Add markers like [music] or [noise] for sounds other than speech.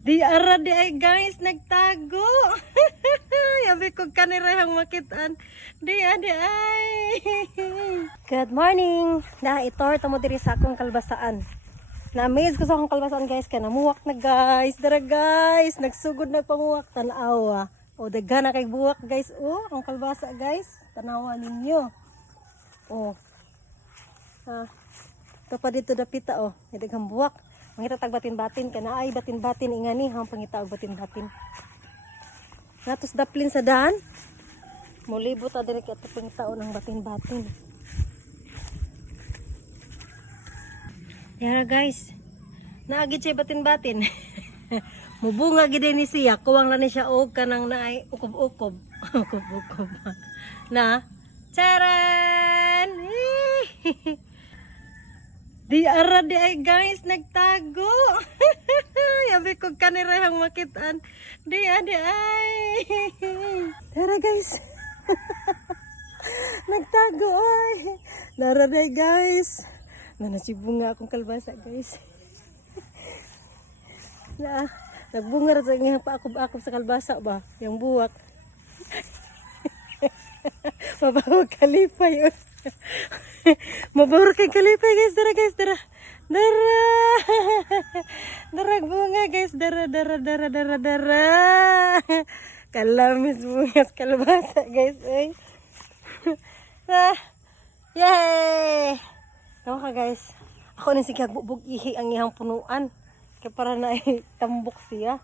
Di ara di ay guys nagtago. [laughs] Yabi ko kanirehang makitaan. Di adi ay. [laughs] Good morning. Na itor tamo diri sa akong kalbasaan. Na-amaze ko sa akong kalbasaan guys kaya namuwak na guys. Dara guys, nagsugod na pamuwak tanawa. O daghan na kay buwak guys. Oh, ang kalbasa guys. Tanawa ninyo. Oh. Ah. Pa dito dapita oh. May daghang buwak. Mangita tag batin-batin ka na ay batin-batin ingani hang pangita og batin-batin. Natos daplin sa daan. Mulibot ta diri kay pangita ng batin-batin. Yara guys. Naagit siya batin-batin. [laughs] Mubunga gid ni siya, kuwang lang ni siya og kanang naay ukob-ukob. [laughs] Ukob-ukob. na charan! [laughs] Di ara di ay guys nagtago. [laughs] Yabi ko kanirehang makitaan. Di adi [laughs] [laughs] ay. Tara guys. nagtago ay. Dara di guys. Nanasibunga akong kalbasa guys. na nagbunga ra sa nga paakob-akob sa kalbasa ba? Yung buwak. Mabawag kalipay [laughs] Mabawag kay kalipay guys. Dara guys, dara. Dara. [laughs] Dara bunga guys. Dara, dara, dara, dara, dara. [laughs] Kalamis bungas kalbasa guys. Ay. ah. Yay! Tama ka guys. Ako na sige bubog ihi ang iyang punuan. Kaya para na tambok siya.